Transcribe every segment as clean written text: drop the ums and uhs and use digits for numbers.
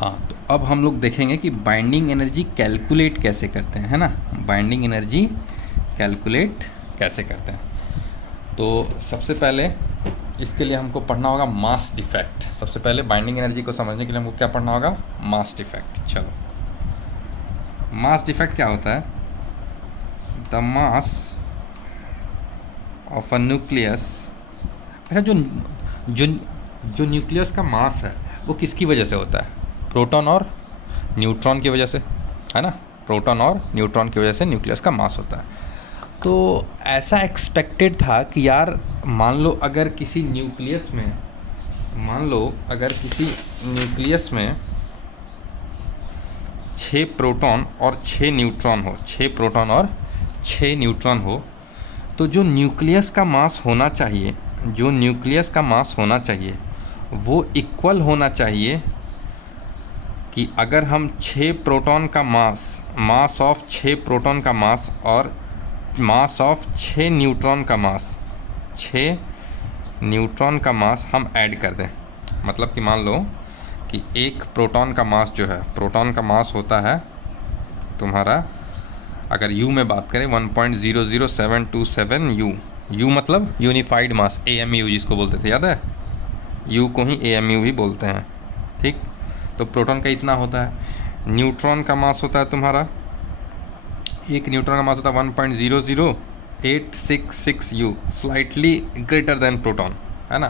हाँ, तो अब हम लोग देखेंगे कि बाइंडिंग एनर्जी कैलकुलेट कैसे करते हैं, है ना। बाइंडिंग एनर्जी कैलकुलेट कैसे करते हैं। तो सबसे पहले इसके लिए हमको पढ़ना होगा मास डिफेक्ट। सबसे पहले बाइंडिंग एनर्जी को समझने के लिए हमको क्या पढ़ना होगा, मास डिफेक्ट। चलो, मास डिफेक्ट क्या होता है? The mass of a nucleus. अच्छा, जो जो जो न्यूक्लियस का मास है वो किसकी वजह से होता है? प्रोटॉन और न्यूट्रॉन की वजह से, है ना। प्रोटॉन और न्यूट्रॉन की वजह से न्यूक्लियस का मास होता है। तो ऐसा एक्सपेक्टेड था कि यार मान लो अगर किसी न्यूक्लियस में 6 प्रोटॉन और 6 न्यूट्रॉन हो, 6 प्रोटॉन और 6 न्यूट्रॉन हो, तो जो न्यूक्लियस का मास होना चाहिए वो इक्वल होना चाहिए कि अगर हम 6 प्रोटॉन का मास ऑफ 6 प्रोटॉन का मास और मास ऑफ 6 न्यूट्रॉन का मास, 6 न्यूट्रॉन का मास हम ऐड कर दें। मतलब कि मान लो कि एक प्रोटॉन का मास जो है, प्रोटॉन का मास होता है तुम्हारा, अगर यू में बात करें 1.00727 यू मतलब यूनिफाइड मास, AMU जिसको बोलते थे, याद है? यू को ही AMU ही बोलते हैं, ठीक। तो प्रोटॉन का इतना होता है। न्यूट्रॉन का मास होता है तुम्हारा, एक न्यूट्रॉन का मास होता है 1.00866 you, slightly greater than proton, है ना।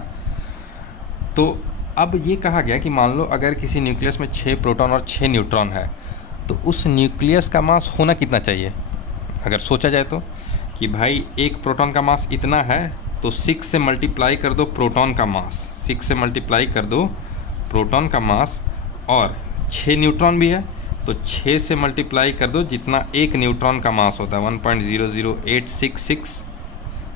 तो अब ये कहा गया कि मान लो अगर किसी न्यूक्लियस में 6 प्रोटॉन और 6 न्यूट्रॉन है, तो उस न्यूक्लियस का मास होना कितना चाहिए? अगर सोचा जाए तो कि भाई एक प्रोटॉन का मास इतना है, तो 6 से मल्टीप्लाई कर दो प्रोटॉन का मास, 6 से मल्टीप्लाई कर दो प्रोटॉन का मास, और 6 न्यूट्रॉन भी है तो 6 से मल्टीप्लाई कर दो जितना एक न्यूट्रॉन का मास होता है 1.00866।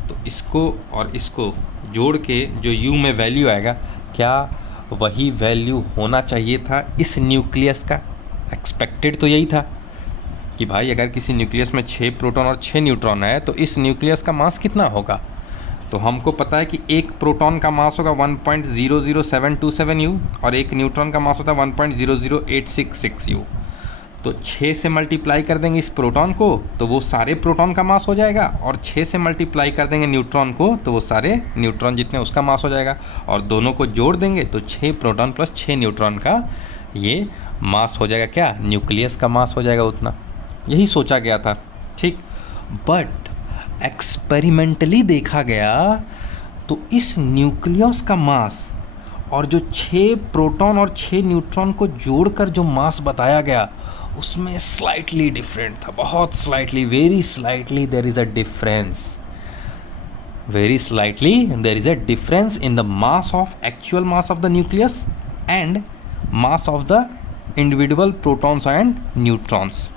तो इसको और इसको जोड़ के जो यू में वैल्यू आएगा, क्या वही वैल्यू होना चाहिए था इस न्यूक्लियस का? एक्सपेक्टेड तो यही था कि भाई अगर किसी न्यूक्लियस में 6 प्रोटॉन और 6 न्यूट्रॉन है तो इस न्यूक्लियस का मास कितना होगा? तो हमको पता है कि एक प्रोटॉन का मास होगा 1.00727 यू और एक न्यूट्रॉन का मास होता है 1.00866 यू। तो 6 से मल्टीप्लाई कर देंगे इस प्रोटॉन को तो वो सारे प्रोटॉन का मास हो जाएगा, और 6 से मल्टीप्लाई कर देंगे न्यूट्रॉन को तो वो सारे न्यूट्रॉन जितने उसका मास हो जाएगा, और दोनों को जोड़ देंगे तो 6 प्रोटॉन प्लस 6 न्यूट्रॉन का ये मास हो जाएगा। क्या? न्यूक्लियस का मास हो जाएगा उतना। यही सोचा गया था, ठीक। बट एक्सपेरिमेंटली देखा गया तो इस न्यूक्लियस का मास और जो 6 प्रोटॉन और 6 न्यूट्रॉन को जोड़कर जो मास बताया गया उसमें स्लाइटली डिफरेंट था, बहुत slightly, very slightly there is a difference, very slightly there is a difference in the mass of actual mass of the nucleus and mass of the individual protons and neutrons.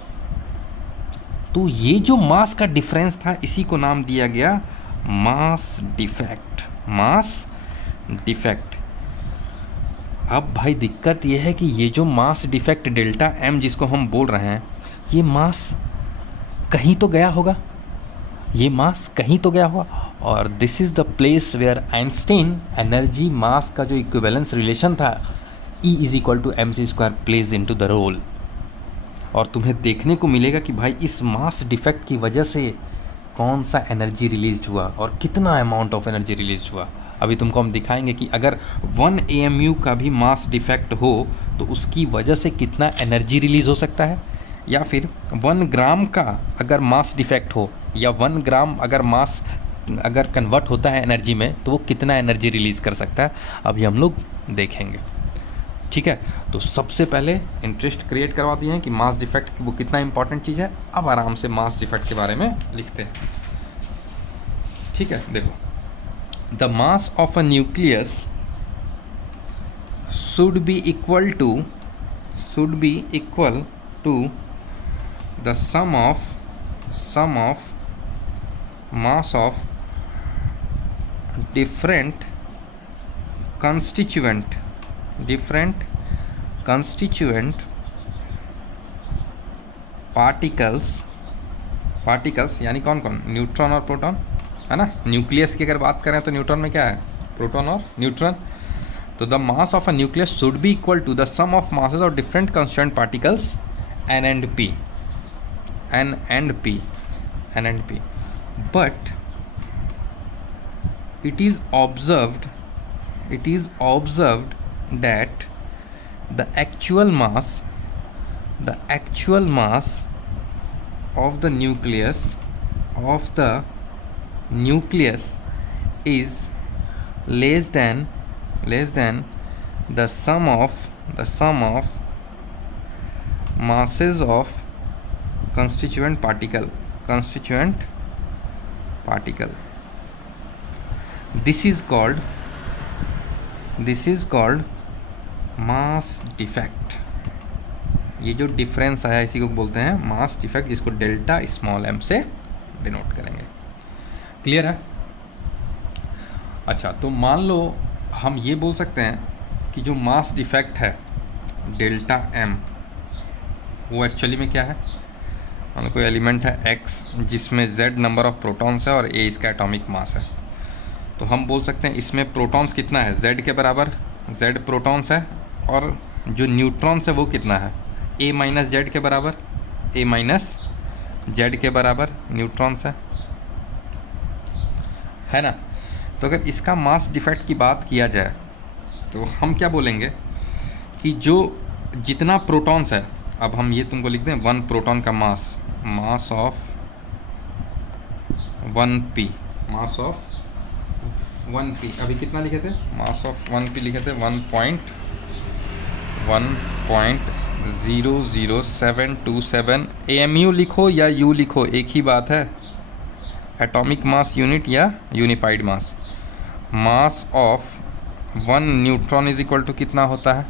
तो ये जो मास का difference था इसी को नाम दिया गया मास डिफेक्ट, मास डिफेक्ट। अब भाई दिक्कत ये है कि ये जो मास डिफेक्ट डेल्टा M जिसको हम बोल रहे हैं, ये मास कहीं तो गया होगा, ये मास कहीं तो गया होगा। और this is the place where Einstein energy mass का जो इक्विवेलेंस रिलेशन था E=mc² pledge into the role. और तुम्हें देखने को मिलेगा कि भाई इस मास डिफेक्ट की वजह से कौन सा एनर्जी रिलीज हुआ और कितना अमाउंट ऑफ एनर्जी रिलीज हुआ। अभी तुमको हम दिखाएंगे कि अगर 1 AMU का भी मास डिफेक्ट हो तो उसकी वजह से कितना एनर्जी रिलीज़ हो सकता है, या फिर 1 ग्राम का अगर मास डिफेक्ट हो या 1 ग्राम अगर मास अगर कन्वर्ट होता है एनर्जी में तो वो कितना एनर्जी रिलीज़ कर सकता है, अभी हम लोग देखेंगे, ठीक है। तो सबसे पहले इंटरेस्ट क्रिएट करवा दिए हैं कि मास डिफेक्ट वो कितना इंपॉर्टेंट चीज़ है। अब आराम से मास डिफेक्ट के बारे में लिखते हैं, ठीक है। देखो, the mass of a nucleus should be equal to the sum of mass of different constituent particles यानी कौन कौन? न्यूट्रॉन और प्रोटॉन, है ना। न्यूक्लियस की अगर बात करें तो न्यूट्रॉन में क्या है? प्रोटॉन और न्यूट्रॉन। तो the mass of a nucleus should be equal to the sum of masses of different constituent particles N and P, but it is observed that the actual mass of the nucleus is less than the sum of masses of constituent particle. This is called mass defect. ये जो difference आया इसी को बोलते हैं mass defect, जिसको delta small m से denote करेंगे। क्लियर है? अच्छा, तो मान लो हम ये बोल सकते हैं कि जो मास डिफेक्ट है डेल्टा m, वो एक्चुअली में क्या है? मान लो कोई एलिमेंट है x जिसमें z नंबर ऑफ प्रोटॉन्स है और a इसका एटॉमिक मास है, तो हम बोल सकते हैं इसमें प्रोटॉन्स कितना है? z के बराबर z प्रोटॉन्स है, और जो न्यूट्रॉन्स है वो कितना है? a माइनस जेड के बराबर, a माइनस जेड के बराबर न्यूट्रॉन्स है ना? तो अगर इसका मास डिफेक्ट की बात किया जाए तो हम क्या बोलेंगे कि जो जितना प्रोटॉन्स है, अब हम ये तुमको लिख दें 1 प्रोटॉन का mass of 1p, mass of 1p, अभी कितना लिखे थे? मास ऑफ 1p लिखे थे 1.00727 AMU लिखो या U लिखो, एक ही बात है, एटॉमिक मास यूनिट या unified mass. Mass of 1 neutron is equal to कितना होता है?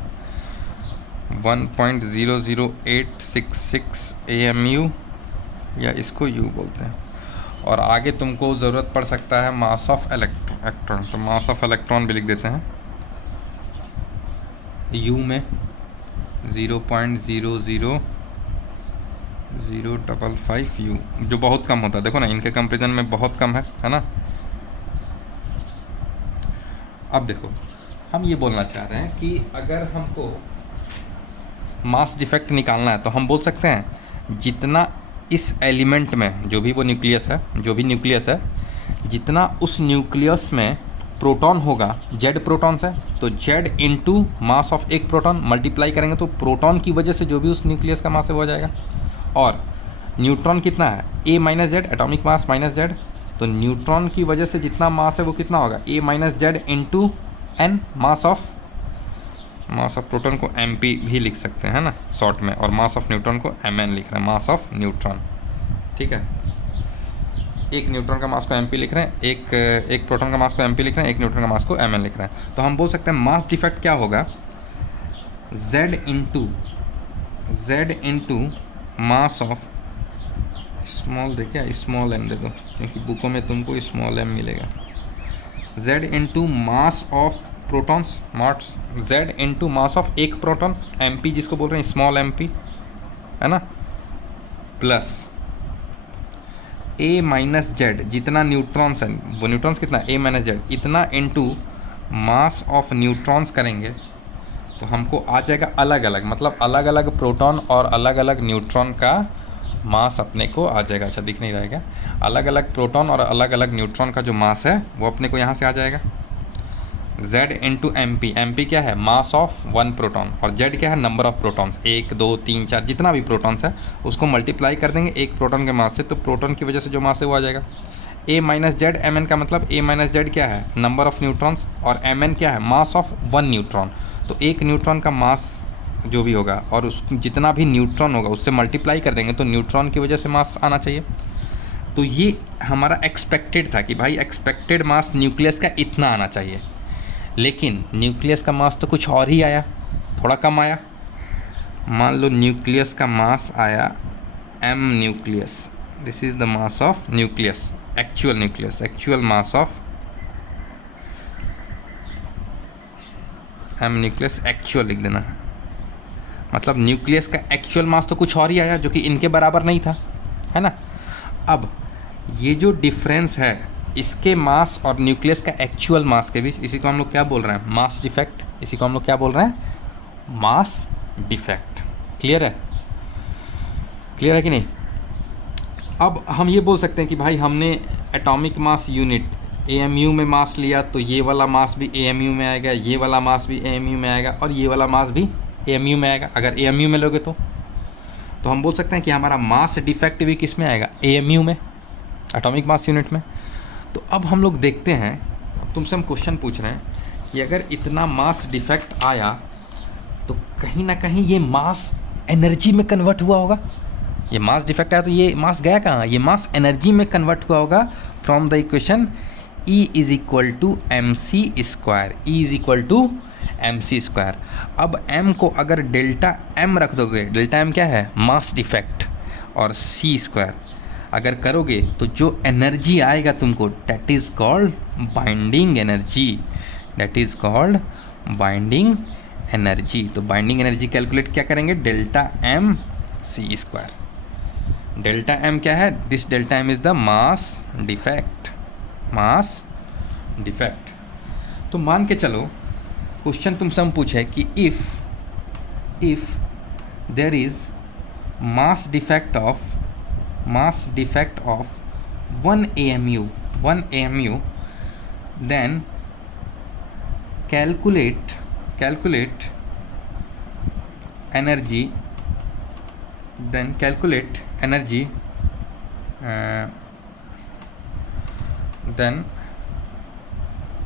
1.00866 AMU, या इसको U बोलते हैं। और आगे तुमको ज़रूरत पड़ सकता है मास ऑफ इलेक्ट्रॉन, तो मास ऑफ इलेक्ट्रॉन भी लिख देते हैं U में 0.00055 U, जो बहुत कम होता है। देखो ना, इनके कंपेरिजन में बहुत कम है ना? अब देखो, हम ये बोलना चाह रहे हैं कि अगर हमको मास डिफेक्ट निकालना है तो हम बोल सकते हैं जितना इस एलिमेंट में, जो भी न्यूक्लियस है, जितना उस न्यूक्लियस में प्रोटॉन होगा, जेड प्रोटॉन्स है, तो जेड इंटू मास ऑफ एक प्रोटॉन मल्टीप्लाई करेंगे तो प्रोटॉन की वजह से जो भी उस न्यूक्लियस का मास है वो हो जाएगा। और न्यूट्रॉन कितना है? A minus Z, atomic mass minus Z, तो न्यूट्रॉन की वजह से जितना मास है वो कितना होगा? A minus Z into N, mass of proton को mp भी लिख सकते हैं ना शॉर्ट में, और मास ऑफ न्यूट्रॉन को mn लिख रहे हैं, मास ऑफ न्यूट्रॉन। ठीक है, एक न्यूट्रॉन का मास को mp लिख रहे हैं, एक प्रोटॉन का मास को mp लिख रहे हैं, एक न्यूट्रॉन का मास को mn लिख रहे हैं। तो हम बोल सकते हैं मास डिफेक्ट क्या होगा? z into mass of small, देखिए स्मॉल m दे दो क्योंकि बुकों में तुमको स्मॉल m मिलेगा। z into mass of protons, mass z into mass of एक प्रोटॉन, mp जिसको बोल रहे हैं स्मॉल mp, है ना, प्लस a माइनस जेड, जितना न्यूट्रॉन्स है वो न्यूट्रॉन्स कितना? a माइनस जेड, इतना इंटू मास ऑफ न्यूट्रॉन्स करेंगे तो हमको आ जाएगा अलग अलग, मतलब अलग अलग प्रोटॉन और अलग अलग न्यूट्रॉन का मास अपने को आ जाएगा। अच्छा, दिख नहीं रहेगा, अलग अलग प्रोटॉन और अलग अलग न्यूट्रॉन का जो मास है वो अपने को यहाँ से आ जाएगा। z इंटू mp क्या है? मास ऑफ 1 प्रोटॉन, और z क्या है? नंबर ऑफ प्रोटॉन्स, 1 2 3 4 जितना भी प्रोटॉन्स है उसको मल्टीप्लाई कर देंगे एक प्रोटॉन के मास से, तो प्रोटॉन की वजह से जो मास है वो आ जाएगा। a माइनस जेड mn का मतलब a माइनस जेड क्या है? नंबर ऑफ न्यूट्रॉन्स, और mn क्या है? मास ऑफ 1 न्यूट्रॉन। तो एक न्यूट्रॉन का मास जो भी होगा और उस जितना भी न्यूट्रॉन होगा उससे मल्टीप्लाई कर देंगे तो न्यूट्रॉन की वजह से मास आना चाहिए। तो ये हमारा एक्सपेक्टेड था कि भाई एक्सपेक्टेड मास न्यूक्लियस का इतना आना चाहिए, लेकिन न्यूक्लियस का मास तो कुछ और ही आया, थोड़ा कम आया। मान लो न्यूक्लियस का मास आया m nucleus, this is the mass of nucleus, actual mass of m nucleus, actual लिख देना, मतलब न्यूक्लियस का एक्चुअल मास तो कुछ और ही आया जो कि इनके बराबर नहीं था, है ना। अब ये जो डिफरेंस है इसके मास और न्यूक्लियस का एक्चुअल मास के बीच, इसी को हम लोग क्या बोल रहे हैं? Mass defect. इसी को हम लोग क्या बोल रहे हैं, मास डिफेक्ट। क्लियर है, क्लियर है कि नहीं। अब हम ये बोल सकते हैं कि भाई हमने एटॉमिक मास यूनिट AMU में मास लिया, तो ये वाला मास भी AMU में आएगा, ये वाला मास भी AMU में आएगा, और ये वाला मास भी AMU में आएगा। अगर AMU में लोगे तो हम बोल सकते हैं कि हमारा मास डिफेक्ट भी किस में आएगा, AMU में, एटॉमिक मास यूनिट में। तो अब हम लोग देखते हैं, अब तुमसे हम क्वेश्चन पूछ रहे हैं कि अगर इतना मास डिफेक्ट आया तो कहीं ना कहीं ये मास एनर्जी में कन्वर्ट हुआ होगा। ये मास डिफेक्ट आया तो ये मास गया कहाँ, ये मास एनर्जी में कन्वर्ट हुआ होगा from the equation E is equal to MC square, E is equal to MC square. अब M को अगर डेल्टा M रख दोगे, डेल्टा M क्या है, मास डिफेक्ट, और C स्क्वायर अगर करोगे तो जो एनर्जी आएगा तुमको, that is called binding energy, that is called binding energy. तो बाइंडिंग एनर्जी कैलकुलेट क्या करेंगे, delta M C square. Delta M क्या है, this delta M is the mass defect, mass defect. तो मान के चलो क्वेश्चन तुमसे हम पूछे कि if there is mass defect of 1 AMU then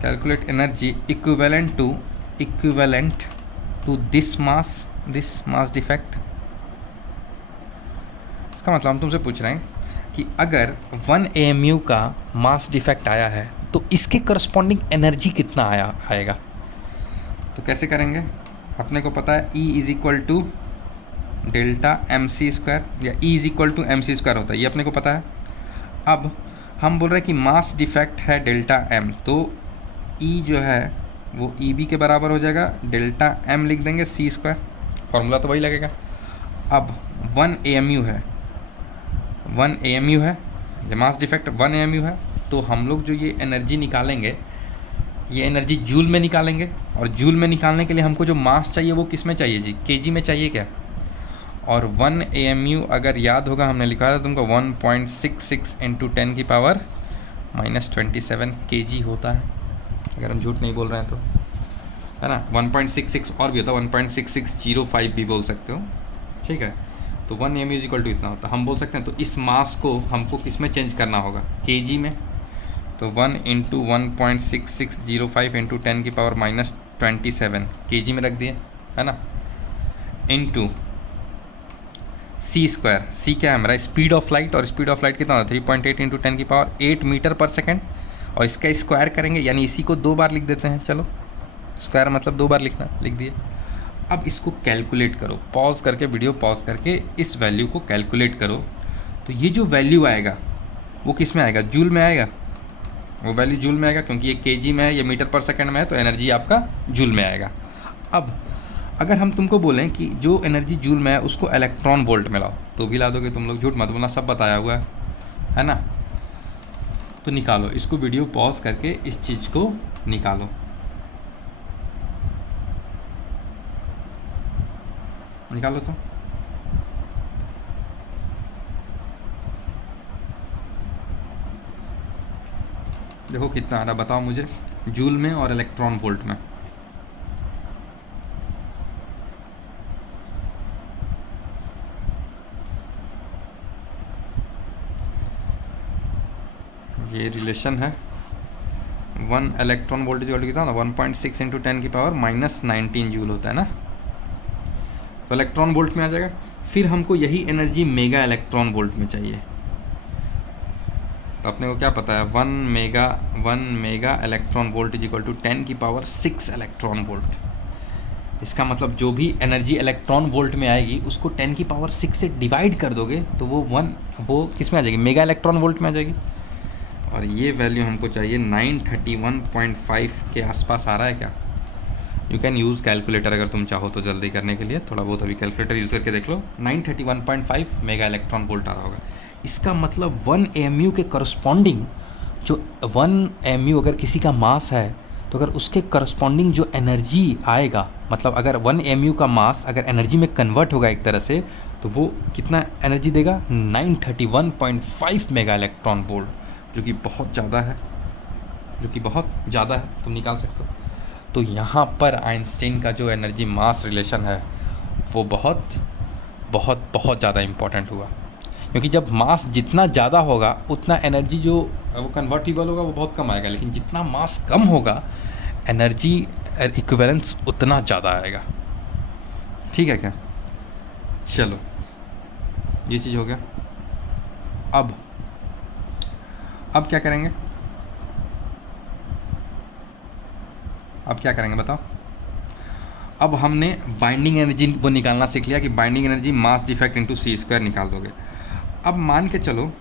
calculate energy equivalent to this mass defect। इसका मतलब हम तुमसे पूछ रहे हैं कि अगर 1 AMU का मास डिफेक्ट आया है तो इसके करस्पॉन्डिंग एनर्जी कितना आएगा। तो कैसे करेंगे, अपने को पता है E is equal to delta MC square, या E is equal to MC square होता है, ये अपने को पता है। अब हम बोल रहे हैं कि मास डिफेक्ट है डेल्टा M, तो E जो है वो EB के बराबर हो जाएगा, डेल्टा M लिख देंगे C स्क्वायर, फॉर्मूला तो वही लगेगा। अब 1 AMU है, ये मास डिफेक्ट 1 AMU है, तो हम लोग जो ये एनर्जी निकालेंगे, ये एनर्जी जूल में निकालेंगे, और जूल में निकालने के लिए हमको जो मास चाहिए वो किस में चाहिए जी, kg में चाहिए क्या। और 1 AMU अगर याद होगा हमने लिखा था तुमको 1.66 इंटू 10 की पावर -27 kg होता है, अगर हम झूठ नहीं बोल रहे हैं तो, है ना। 1.66 और भी होता है, 1.6605 भी बोल सकते हो, ठीक है। तो 1 AMU इज इक्वल टू इतना होता है। हम बोल सकते हैं तो इस मास को हमको किस में चेंज करना होगा, kg में। तो 1 इंटू 1.6605 इंटू 10 की पावर -27 kg में रख दिए, है ना, इंटू C स्क्वायर। C क्या है हमारा, स्पीड ऑफ लाइट, और स्पीड ऑफ लाइट कितना होता है 3.8 इंटू 10 की पावर 8 मीटर पर सेकेंड, और इसका स्क्वायर करेंगे, यानी इसी को 2 बार लिख देते हैं। चलो, स्क्वायर मतलब 2 बार लिखना, लिख दिए। अब इसको कैलकुलेट करो, पॉज करके, वीडियो पॉज करके इस वैल्यू को कैलकुलेट करो। तो ये जो वैल्यू आएगा वो किस में आएगा, जूल में आएगा, वो वैल्यू जूल में आएगा, क्योंकि ये kg में है, ये मीटर पर सेकेंड में है, तो एनर्जी आपका जूल में आएगा। अब अगर हम तुमको बोलें कि जो एनर्जी जूल में है उसको इलेक्ट्रॉन वोल्ट में लाओ, तो भी ला दोगे तुम लोग, झूठ मत बोलना, सब बताया हुआ है ना। तो निकालो इसको, वीडियो पॉज करके इस चीज़ को निकालो। निकालो तो देखो कितना आ रहा, बताओ मुझे, जूल में और इलेक्ट्रॉन वोल्ट में। ये रिलेशन है, 1 इलेक्ट्रॉन वोल्ट जो कितना ना 1.6 इंटू 10 की पावर -19 जूल होता है ना, तो इलेक्ट्रॉन वोल्ट में आ जाएगा। फिर हमको यही एनर्जी मेगा इलेक्ट्रॉन वोल्ट में चाहिए, तो अपने को क्या पता है 1 mega electron volt is equal to 10 की पावर 6 इलेक्ट्रॉन वोल्ट। इसका मतलब जो भी एनर्जी इलेक्ट्रॉन वोल्ट में आएगी उसको 10 की पावर 6 से डिवाइड कर दोगे तो वो किस में आ जाएगी, मेगा इलेक्ट्रॉन वोल्ट में आ जाएगी। और ये वैल्यू हमको चाहिए 931.5 के आसपास आ रहा है क्या। यू कैन यूज़ कैलकुलेटर अगर तुम चाहो तो जल्दी करने के लिए, थोड़ा बहुत अभी कैलकुलेटर यूज़ करके देख लो। 931.5 मेगा इलेक्ट्रॉन वोल्ट आ रहा होगा। इसका मतलब 1 AMU के करस्पॉन्डिंग, जो 1 AMU अगर किसी का मास है तो अगर उसके करस्पॉन्डिंग जो एनर्जी आएगा, मतलब अगर 1 mu का मास अगर एनर्जी में कन्वर्ट होगा एक तरह से, तो वो कितना एनर्जी देगा, 931.5 मेगा इलेक्ट्रॉन वोल्ट, जो कि बहुत ज़्यादा है, तुम निकाल सकते हो। तो यहाँ पर आइंस्टीन का जो एनर्जी मास रिलेशन है वो बहुत बहुत बहुत ज़्यादा इम्पॉर्टेंट हुआ, क्योंकि जब मास जितना ज़्यादा होगा उतना एनर्जी जो वो कन्वर्टिबल होगा वो बहुत कम आएगा, लेकिन जितना मास कम होगा एनर्जी इक्विवेलेंस उतना ज़्यादा आएगा। ठीक है क्या? चलो ये चीज़ हो गया। अब क्या करेंगे, बताओ। अब हमने बाइंडिंग एनर्जी वो निकालना सीख लिया कि binding energy mass defect into c² निकाल दोगे। अब मान के चलो,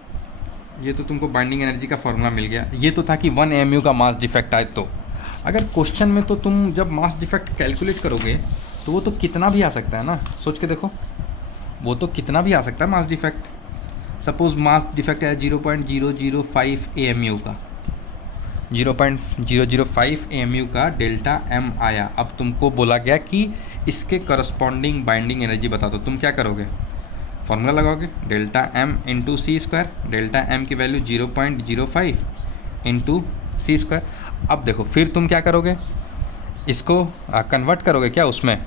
ये तो तुमको बाइंडिंग एनर्जी का फॉर्मूला मिल गया। ये तो था कि 1 mu का मास डिफेक्ट आए तो। अगर क्वेश्चन में तो तुम जब मास डिफेक्ट कैलकुलेट करोगे तो वो तो कितना भी आ सकता है ना, सोच के देखो, वो तो कितना भी आ सकता है mass defect. Suppose mass defect है 0.005 AMU का, 0.005 AMU का डेल्टा M आया। अब तुमको बोला गया कि इसके करस्पॉन्डिंग बाइंडिंग एनर्जी बता दो। तुम क्या करोगे, फॉर्मूला लगाओगे, delta M into c²। Delta M की वैल्यू 0.05 इंटू c²। अब देखो फिर तुम क्या करोगे, इसको कन्वर्ट करोगे क्या, उसमें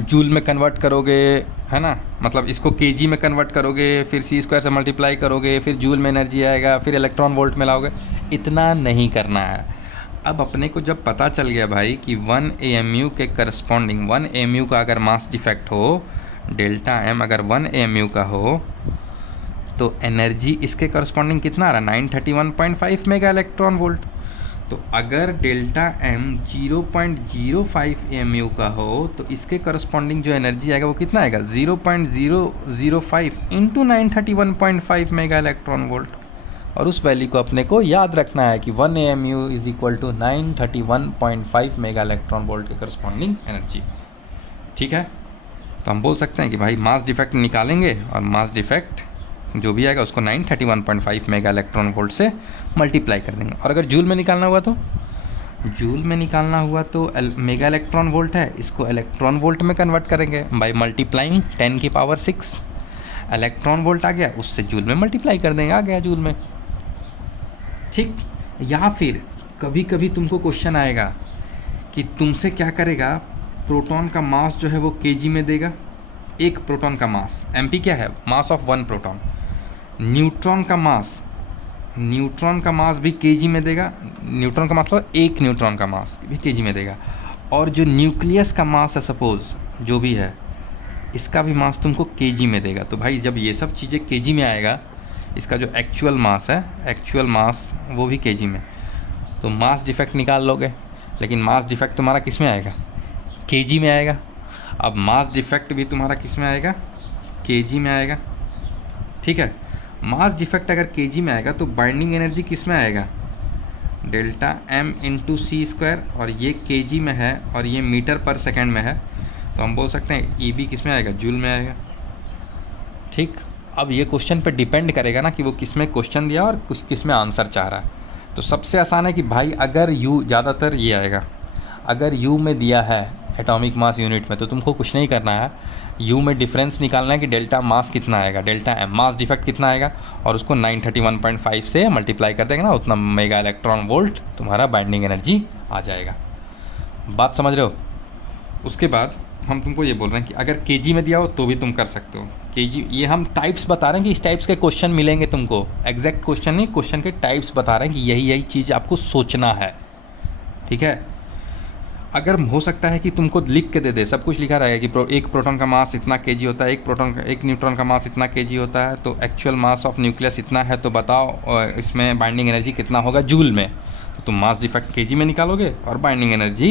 जूल में कन्वर्ट करोगे, है ना, मतलब इसको केजी में कन्वर्ट करोगे, फिर c² से मल्टीप्लाई करोगे, फिर जूल में एनर्जी आएगा, फिर इलेक्ट्रॉन वोल्ट में लाओगे। इतना नहीं करना है। अब अपने को जब पता चल गया भाई कि 1 AMU के करस्पॉन्डिंग, 1 AMU का अगर मास डिफेक्ट हो, डेल्टा M अगर 1 AMU का हो, तो एनर्जी इसके करस्पॉन्डिंग कितना आ रहा है, 931.5 मेगा इलेक्ट्रॉन वोल्ट। तो अगर डेल्टा M 0.05 AMU का हो तो इसके करस्पॉन्डिंग जो एनर्जी आएगा वो कितना आएगा, 0.005 इंटू 931.5 मेगा इलेक्ट्रॉन वोल्ट। और उस वैल्यू को अपने को याद रखना है कि 1 AMU is equal to 931.5 mega electron volt के करस्पॉन्डिंग एनर्जी। ठीक है, तो हम बोल सकते हैं कि भाई मास डिफेक्ट निकालेंगे और मास डिफेक्ट जो भी आएगा उसको 931.5 मेगा इलेक्ट्रॉन वोल्ट से मल्टीप्लाई कर देंगे। और अगर जूल में निकालना हुआ तो मेगा इलेक्ट्रॉन वोल्ट है, इसको इलेक्ट्रॉन वोल्ट में कन्वर्ट करेंगे बाय मल्टीप्लाइंग 10 की पावर 6। इलेक्ट्रॉन वोल्ट आ गया, उससे जूल में मल्टीप्लाई कर देंगे, आ गया जूल में। ठीक, या फिर कभी कभी तुमको क्वेश्चन आएगा कि तुमसे क्या करेगा, प्रोटॉन का मास जो है वो केजी में देगा, एक प्रोटॉन का मास, MP क्या है, मास ऑफ 1 प्रोटॉन। न्यूट्रॉन का मास भी केजी में देगा, न्यूट्रॉन का मास मतलब एक न्यूट्रॉन का मास भी केजी में देगा। और जो न्यूक्लियस का मास है सपोज जो भी है, इसका भी मास तुमको केजी में देगा। तो भाई जब ये सब चीज़ें केजी में आएगा, इसका जो एक्चुअल मास वो भी केजी में, तो मास डिफेक्ट निकाल लोगे। लेकिन मास डिफेक्ट तुम्हारा किस में आएगा, केजी में आएगा। अब मास डिफेक्ट भी तुम्हारा किस में आएगा, केजी में आएगा। ठीक है, मास डिफेक्ट अगर केजी में आएगा तो बाइंडिंग एनर्जी किस में आएगा, डेल्टा M इंटू c²। और ये केजी में है और ये मीटर पर सेकेंड में है, तो हम बोल सकते हैं EB किस में आएगा, जूल में आएगा। ठीक, अब ये क्वेश्चन पे डिपेंड करेगा ना कि वो किस में क्वेश्चन दिया और किस में आंसर चाह रहा है। तो सबसे आसान है कि भाई अगर U, ज़्यादातर ये आएगा, अगर U में दिया है एटॉमिक मास यूनिट में, तो तुमको कुछ नहीं करना है, U में डिफरेंस निकालना है कि डेल्टा मास कितना आएगा, डेल्टा M मास डिफेक्ट कितना आएगा, और उसको 931.5 से मल्टीप्लाई कर देंगे ना, उतना मेगा इलेक्ट्रॉन वोल्ट तुम्हारा बाइंडिंग एनर्जी आ जाएगा। बात समझ रहे हो? उसके बाद हम तुमको ये बोल रहे हैं कि अगर केजी में दिया हो तो भी तुम कर सकते हो। केजी, ये हम टाइप्स बता रहे हैं कि इस टाइप्स के क्वेश्चन मिलेंगे तुमको, एग्जैक्ट क्वेश्चन नहीं, क्वेश्चन के टाइप्स बता रहे हैं कि यही चीज़ आपको सोचना है। ठीक है, अगर हो सकता है कि तुमको लिख के दे दे, सब कुछ लिखा रहेगा कि एक प्रोटॉन का मास इतना केजी होता है, एक न्यूट्रॉन का मास इतना केजी होता है, तो एक्चुअल मास ऑफ न्यूक्लियस इतना है, तो बताओ इसमें बाइंडिंग एनर्जी कितना होगा जूल में। तो तुम मास डिफेक्ट केजी में निकालोगे और बाइंडिंग एनर्जी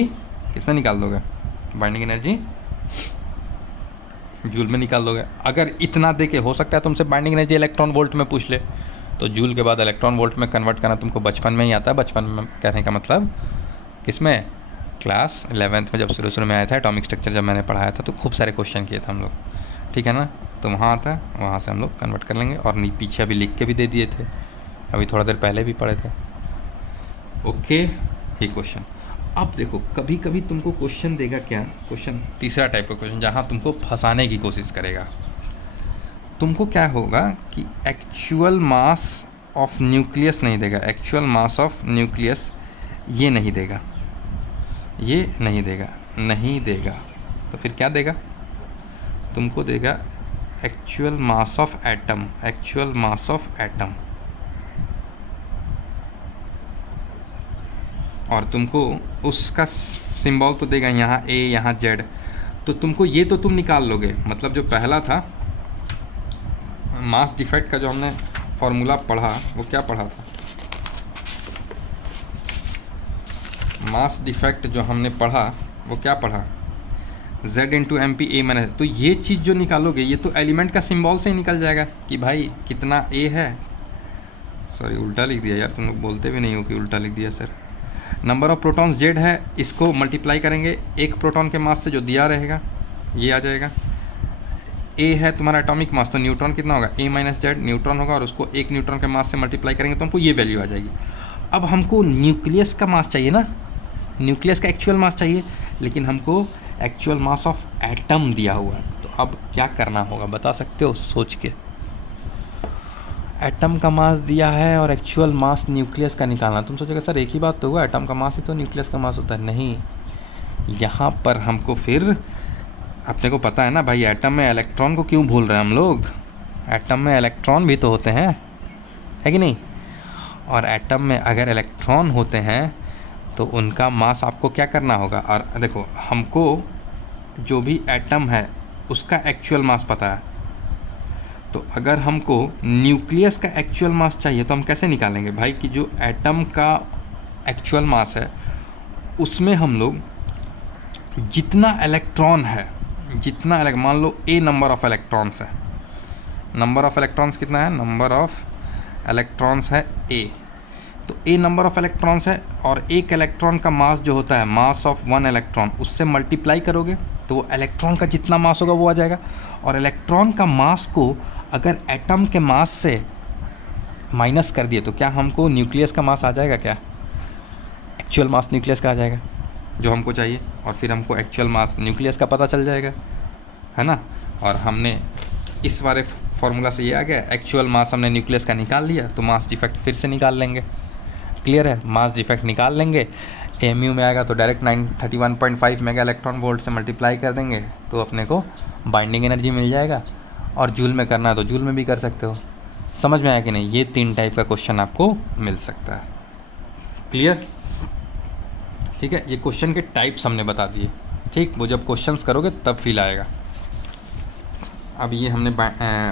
किस में निकाल दोगे, बाइंडिंग एनर्जी जूल में निकाल दोगे। अगर इतना दे के हो सकता है तुमसे बाइंडिंग एनर्जी इलेक्ट्रॉन वोल्ट में पूछ ले, तो जूल के बाद इलेक्ट्रॉन वोल्ट में कन्वर्ट करना तुमको बचपन में ही आता है। बचपन में कहने का मतलब किस में, क्लास 11th में जब शुरू में आया था एटॉमिक स्ट्रक्चर, जब मैंने पढ़ाया था तो खूब सारे क्वेश्चन किए थे हम लोग। ठीक है ना, तो वहाँ आता है, वहाँ से हम लोग कन्वर्ट कर लेंगे। और पीछे अभी लिख के भी दे दिए थे, अभी थोड़ा देर पहले भी पढ़े थे। ओके, ये क्वेश्चन। अब देखो कभी कभी तुमको क्वेश्चन देगा क्या, क्वेश्चन तीसरा टाइप का क्वेश्चन जहाँ तुमको फंसाने की कोशिश करेगा। तुमको क्या होगा कि एक्चुअल मास ऑफ न्यूक्लियस नहीं देगा, एक्चुअल मास ऑफ न्यूक्लियस ये नहीं देगा, ये नहीं देगा, तो फिर क्या देगा, तुमको देगा actual mass of atom, actual mass of atom. और तुमको उसका सिंबल तो देगा यहाँ ए, यहाँ जेड। तो तुमको ये तो तुम निकाल लोगे, मतलब जो पहला था मास डिफेक्ट का जो हमने फॉर्मूला पढ़ा वो क्या पढ़ा था, मास डिफेक्ट जो हमने पढ़ा वो क्या पढ़ा, Z into M P A minus. तो ये चीज़ जो निकालोगे ये तो एलिमेंट का सिंबल से ही निकल जाएगा कि भाई कितना ए है, सॉरी उल्टा लिख दिया यार, तुम लोग बोलते भी नहीं हो कि उल्टा लिख दिया sir. Number of protons Z है, इसको मल्टीप्लाई करेंगे एक प्रोटॉन के मास से जो दिया रहेगा ये आ जाएगा। ए है तुम्हारा एटॉमिक मास, तो न्यूट्रॉन कितना होगा, ए माइनस जेड न्यूट्रॉन होगा, और उसको एक न्यूट्रॉन के मास से मल्टीप्लाई करेंगे तो हमको ये वैल्यू आ जाएगी। अब हमको न्यूक्लियस का मास चाहिए ना, न्यूक्लियस का एक्चुअल मास चाहिए, लेकिन हमको एक्चुअल मास ऑफ एटम दिया हुआ है। तो अब क्या करना होगा बता सकते हो सोच के, एटम का मास दिया है और एक्चुअल मास न्यूक्लियस का निकालना। तुम सोचोगे सर एक ही बात तो हुआ, एटम का मास ही तो न्यूक्लियस का मास होता है। नहीं, यहाँ पर हमको फिर अपने को पता है ना भाई, एटम में इलेक्ट्रॉन को क्यों भूल रहे हैं हम लोग, एटम में इलेक्ट्रॉन भी तो होते हैं, है कि नहीं। और एटम में अगर इलेक्ट्रॉन होते हैं तो उनका मास आपको क्या करना होगा। और देखो हमको जो भी एटम है उसका एक्चुअल मास पता है, तो अगर हमको न्यूक्लियस का एक्चुअल मास चाहिए तो हम कैसे निकालेंगे भाई, कि जो एटम का एक्चुअल मास है उसमें हम लोग जितना इलेक्ट्रॉन है, जितना मान लो ए नंबर ऑफ इलेक्ट्रॉन्स है, नंबर ऑफ इलेक्ट्रॉन्स कितना है, नंबर ऑफ इलेक्ट्रॉन्स है ए, तो ए नंबर ऑफ इलेक्ट्रॉन्स है, और एक इलेक्ट्रॉन का मास जो होता है मास ऑफ वन इलेक्ट्रॉन, उससे मल्टीप्लाई करोगे तो वो इलेक्ट्रॉन का जितना मास होगा वो आ जाएगा। और इलेक्ट्रॉन का मास को अगर एटम के मास से माइनस कर दिए तो क्या हमको न्यूक्लियस का मास आ जाएगा, क्या एक्चुअल मास न्यूक्लियस का आ जाएगा जो हमको चाहिए, और फिर हमको एक्चुअल मास न्यूक्लियस का पता चल जाएगा, है ना। और हमने इस वाले फार्मूला से ये आ गया, एक्चुअल मास हमने न्यूक्लियस का निकाल लिया तो मास डिफेक्ट फिर से निकाल लेंगे। क्लियर है, मास डिफेक्ट निकाल लेंगे, एमयू में आएगा तो डायरेक्ट 931.5 मेगा इलेक्ट्रॉन वोल्ट से मल्टीप्लाई कर देंगे तो अपने को बाइंडिंग एनर्जी मिल जाएगा। और जूल में करना है तो जूल में भी कर सकते हो। समझ में आया कि नहीं, ये 3 टाइप का क्वेश्चन आपको मिल सकता है। क्लियर, ठीक है, ये क्वेश्चन के टाइप्स हमने बता दिए, ठीक। वो जब क्वेश्चंस करोगे तब फील आएगा। अब ये हमने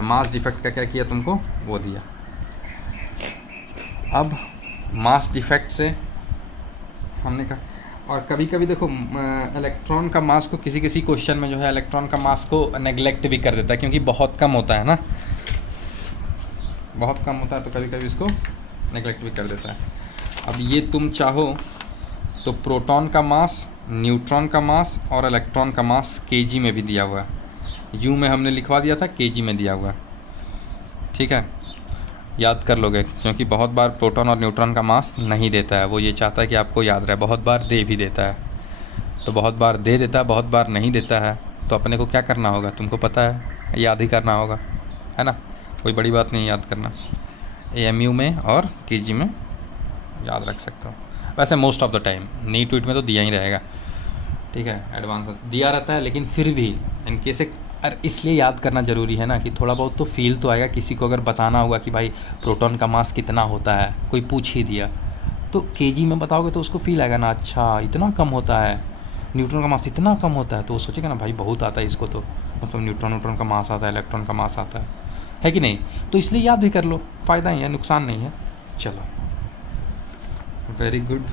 मास डिफेक्ट का क्या किया, तुमको वो दिया। अब मास डिफेक्ट से हमने कहा, और कभी कभी देखो इलेक्ट्रॉन का मास को किसी किसी क्वेश्चन में जो है इलेक्ट्रॉन का मास को नेग्लेक्ट भी कर देता है, क्योंकि बहुत कम होता है ना, बहुत कम होता है तो कभी कभी इसको नेग्लेक्ट भी कर देता है। अब ये तुम चाहो तो प्रोटॉन का मास, न्यूट्रॉन का मास और इलेक्ट्रॉन का मास केजी में भी दिया हुआ है। यू में हमने लिखवा दिया था, केजी में दिया हुआ है, ठीक है, याद कर लोगे, क्योंकि बहुत बार प्रोटॉन और न्यूट्रॉन का मास नहीं देता है। वो ये चाहता है कि आपको याद रहे, बहुत बार दे भी देता है, तो बहुत बार दे देता है, बहुत बार नहीं देता है, तो अपने को क्या करना होगा तुमको पता है, याद ही करना होगा, है ना, कोई बड़ी बात नहीं याद करना। एएमयू में और केजी में याद रख सकते हो। वैसे most of the time NEET वीट में तो दिया ही रहेगा, ठीक है, एडवांस दिया रहता है, लेकिन फिर भी इनकेस इसलिए याद करना ज़रूरी है ना कि थोड़ा बहुत तो फील तो आएगा। किसी को अगर बताना होगा कि भाई प्रोटॉन का मास कितना होता है, कोई पूछ ही दिया तो केजी में बताओगे तो उसको फील आएगा ना, अच्छा इतना कम होता है, न्यूट्रॉन का मास इतना कम होता है, तो वो सोचेगा ना भाई बहुत आता है इसको, तो मतलब न्यूट्रॉन का मास आता है, इलेक्ट्रॉन का मास आता है कि नहीं। तो इसलिए याद भी कर लो, फ़ायदा ही है, नुकसान नहीं है। चलो वेरी गुड।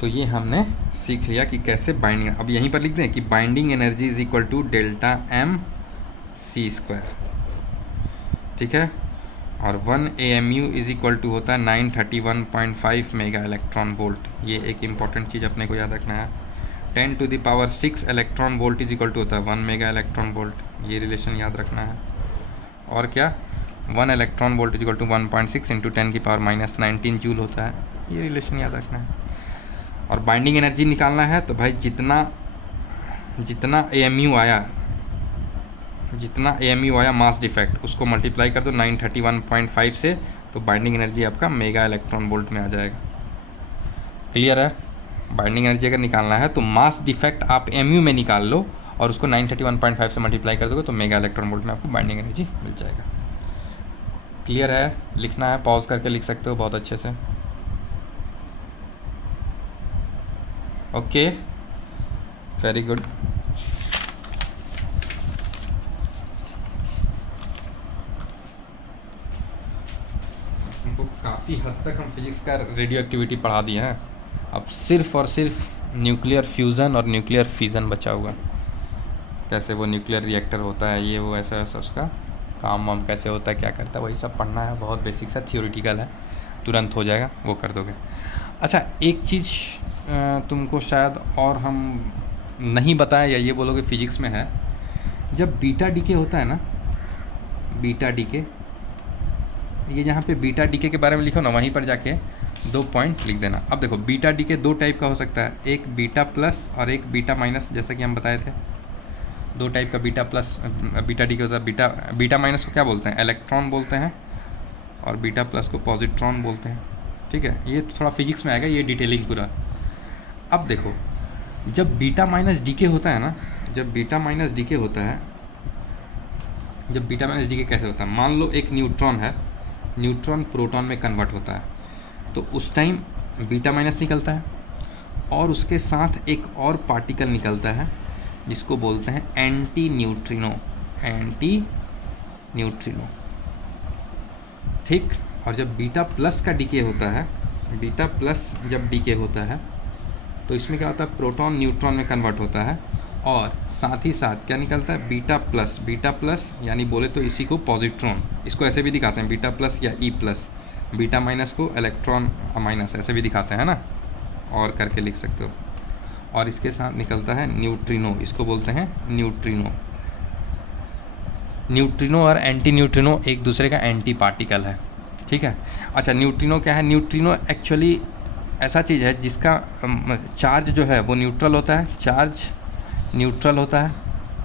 तो ये हमने सीख लिया कि कैसे बाइंडिंग, अब यहीं पर लिख दें कि binding energy is equal to delta M C square, ठीक है, और 1 AMU इज इक्वल टू होता है 931.5 मेगा इलेक्ट्रॉन वोल्ट। ये एक इम्पॉर्टेंट चीज़ अपने को याद रखना है। 10 to the power 6 electron volt is equal to होता है 1 मेगा इलेक्ट्रॉन वोल्ट, ये रिलेशन याद रखना है। और क्या, 1 electron volt is equal to 1.6 into 10 की पावर -19 जूल होता है, ये रिलेशन याद रखना है। और बाइंडिंग एनर्जी निकालना है तो भाई जितना AMU आया मास डिफेक्ट, उसको मल्टीप्लाई कर दो 931.5 से, तो बाइंडिंग एनर्जी आपका मेगा इलेक्ट्रॉन वोल्ट में आ जाएगा। क्लियर है? बाइंडिंग एनर्जी अगर निकालना है तो मास डिफेक्ट आप MU में निकाल लो और उसको 931.5 से मल्टीप्लाई कर दोगे तो मेगा इलेक्ट्रॉन वोल्ट में आपको बाइंडिंग एनर्जी मिल जाएगा। क्लियर है? लिखना है, पॉज करके लिख सकते हो बहुत अच्छे से। Okay, very good. हमको काफ़ी हद तक हम फिजिक्स का रेडियो एक्टिविटी पढ़ा दिए हैं। अब सिर्फ और सिर्फ न्यूक्लियर फ्यूज़न और न्यूक्लियर फिज़न बचा हुआ। कैसे वो न्यूक्लियर रिएक्टर होता है, ये वो ऐसा ऐसा, उसका काम वाम कैसे होता है, क्या करता है, वही सब पढ़ना है। बहुत बेसिक सा थियोरिटिकल है, तुरंत हो जाएगा, वो कर दोगे। अच्छा, एक चीज़ तुमको शायद और हम नहीं बताएं या ये बोलोगे फिजिक्स में है, जब बीटा डीके होता है ना, बीटा डीके, ये जहाँ पे बीटा डीके के बारे में लिखो ना, वहीं पर जाके 2 पॉइंट लिख देना। अब देखो बीटा डीके 2 टाइप का हो सकता है, एक बीटा प्लस और एक बीटा माइनस, जैसा कि हम बताए थे। 2 टाइप का बीटा प्लस बीटा डीके होता है। बीटा माइनस को क्या बोलते हैं? इलेक्ट्रॉन बोलते हैं, और बीटा प्लस को पॉजिट्रॉन बोलते हैं। ठीक है, ये थोड़ा फिजिक्स में आएगा, ये डिटेलिंग पूरा। अब देखो, जब बीटा माइनस डीके होता है ना, जब बीटा माइनस डीके कैसे होता है? मान लो एक न्यूट्रॉन है, न्यूट्रॉन प्रोटॉन में कन्वर्ट होता है, तो उस टाइम बीटा माइनस निकलता है और उसके साथ एक और पार्टिकल निकलता है जिसको बोलते हैं एंटी न्यूट्रिनो। ठीक। और जब बीटा प्लस का डीके होता है, बीटा प्लस जब डीके होता है तो इसमें क्या होता है? प्रोटॉन न्यूट्रॉन में कन्वर्ट होता है और साथ ही साथ क्या निकलता है? बीटा प्लस यानी बोले तो इसी को पॉजिट्रॉन, इसको ऐसे भी दिखाते हैं, बीटा प्लस या ई प्लस। बीटा माइनस को इलेक्ट्रॉन माइनस ऐसे भी दिखाते हैं ना, और करके लिख सकते हो। और इसके साथ निकलता है न्यूट्रिनो, इसको बोलते हैं न्यूट्रिनो। न्यूट्रिनो और एंटी न्यूट्रिनो एक दूसरे का एंटी पार्टिकल है। ठीक है। अच्छा, न्यूट्रिनो क्या है? न्यूट्रिनो एक्चुअली ऐसा चीज़ है जिसका चार्ज जो है वो न्यूट्रल होता है। चार्ज न्यूट्रल होता है।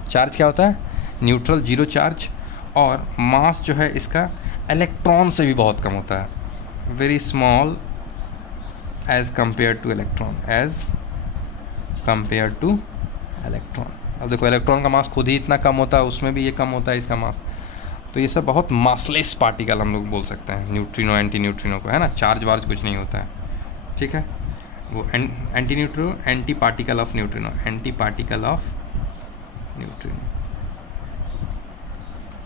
चार्ज क्या होता है? Neutral, 0 charge. और मास जो है इसका इलेक्ट्रॉन से भी बहुत कम होता है, very small as compare to electron, अब देखो इलेक्ट्रॉन का मास खुद ही इतना कम होता है, उसमें भी ये कम होता है इसका मास। तो ये सब बहुत मासलेस पार्टिकल हम लोग बोल सकते हैं न्यूट्रिनो, एंटी न्यूट्रिनो को, है ना। चार्ज वार्ज कुछ नहीं होता है। ठीक है। वो anti neutrino, anti particle of neutrino,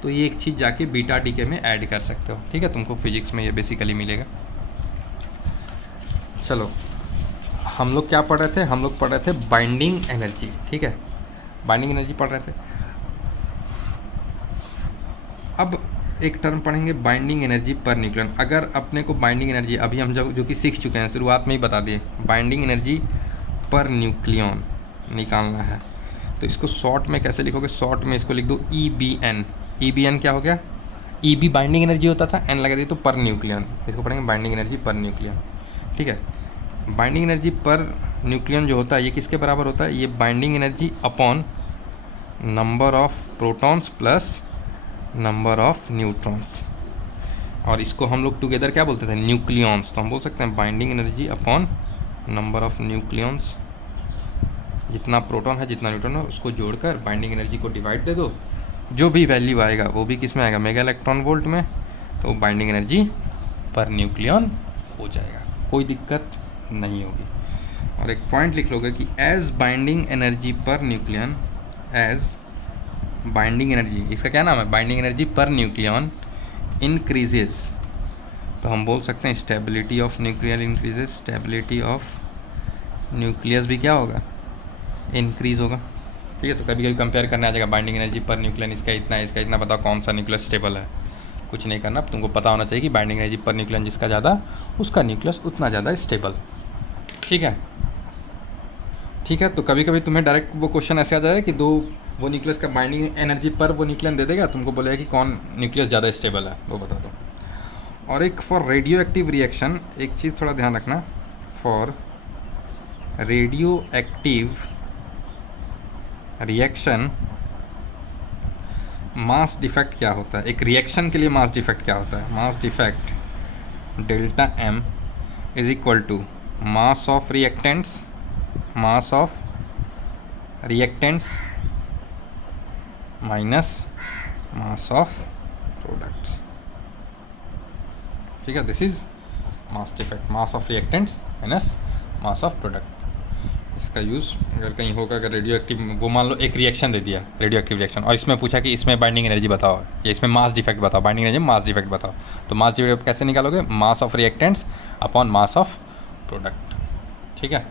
तो ये एक चीज़ जाके बीटा डीके में ऐड कर सकते हो। ठीक है, तुमको फिजिक्स में ये बेसिकली मिलेगा। चलो, हम लोग क्या पढ़ रहे थे? हम लोग पढ़ रहे थे बाइंडिंग एनर्जी। ठीक है, बाइंडिंग एनर्जी पढ़ रहे थे। अब एक टर्म पढ़ेंगे बाइंडिंग एनर्जी पर न्यूक्लियन। अगर अपने को बाइंडिंग एनर्जी अभी हम जो कि सीख चुके हैं, शुरुआत में ही बता दिए, बाइंडिंग एनर्जी पर न्यूक्लियन निकालना है तो इसको शॉर्ट में कैसे लिखोगे? शॉर्ट में इसको लिख दो EBN। EBN क्या हो गया? EB बाइंडिंग एनर्जी होता था, N लगा दिए तो पर न्यूक्लियन। इसको पढ़ेंगे बाइंडिंग एनर्जी पर न्यूक्लियन। ठीक है, बाइंडिंग एनर्जी पर न्यूक्लियन जो होता है ये किसके बराबर होता है? ये binding energy upon number of protons plus number of neutrons. और इसको हम लोग टुगेदर क्या बोलते थे? न्यूक्लियॉन्स। तो हम बोल सकते हैं binding energy upon number of nucleons. जितना प्रोटॉन है जितना न्यूट्रॉन है उसको जोड़कर बाइंडिंग एनर्जी को डिवाइड दे दो, जो भी वैल्यू आएगा वो भी किस में आएगा? मेगा इलेक्ट्रॉन वोल्ट में। तो बाइंडिंग एनर्जी पर न्यूक्लियन हो जाएगा, कोई दिक्कत नहीं होगी। और एक पॉइंट लिख लोगे कि as binding energy per nucleon, as binding energy, इसका क्या नाम है? Binding energy per nucleon increases, तो हम बोल सकते हैं stability of nuclear increases. Stability of nucleus भी क्या होगा? इंक्रीज होगा। ठीक है, तो कभी कभी कंपेयर करने आ जाएगा बाइंडिंग एनर्जी पर न्यूक्लियन, इसका इतना है, इसका इतना, बताओ कौन सा न्यूक्लियस स्टेबल है। कुछ नहीं करना, तुमको पता होना चाहिए कि बाइंडिंग एनर्जी पर न्यूक्लियन जिसका ज़्यादा उसका न्यूक्लियस उतना ज़्यादा स्टेबल। ठीक है, ठीक है। तो कभी कभी तुम्हें डायरेक्ट वो क्वेश्चन ऐसे आ जाएगा कि वो न्यूक्लियस का बाइंडिंग एनर्जी पर वो न्यूक्लियन दे देगा, तुमको बोलेगा कि कौन न्यूक्लियस ज़्यादा स्टेबल है वो बता दो। और एक फॉर रेडियो एक्टिव रिएक्शन, एक चीज़ थोड़ा ध्यान रखना, for radio active reaction mass defect क्या होता है, एक रिएक्शन के लिए मास डिफेक्ट क्या होता है, mass defect delta M is equal to mass of reactants minus mass of products. ठीक है, this is mass defect, mass of reactants minus mass of product. इसका यूज़ अगर कहीं होगा, अगर रेडियो एक्टिव, वो मान लो एक रिएक्शन दे दिया रेडियो एक्टिव रिएक्शन, और इसमें पूछा कि इसमें बाइंडिंग एनर्जी बताओ या इसमें मास डिफेक्ट बताओ, बाइंडिंग एनर्जी मास डिफेक्ट बताओ, तो मास डिफेक्ट कैसे निकालोगे, मास of reactants upon mass of product. ठीक है।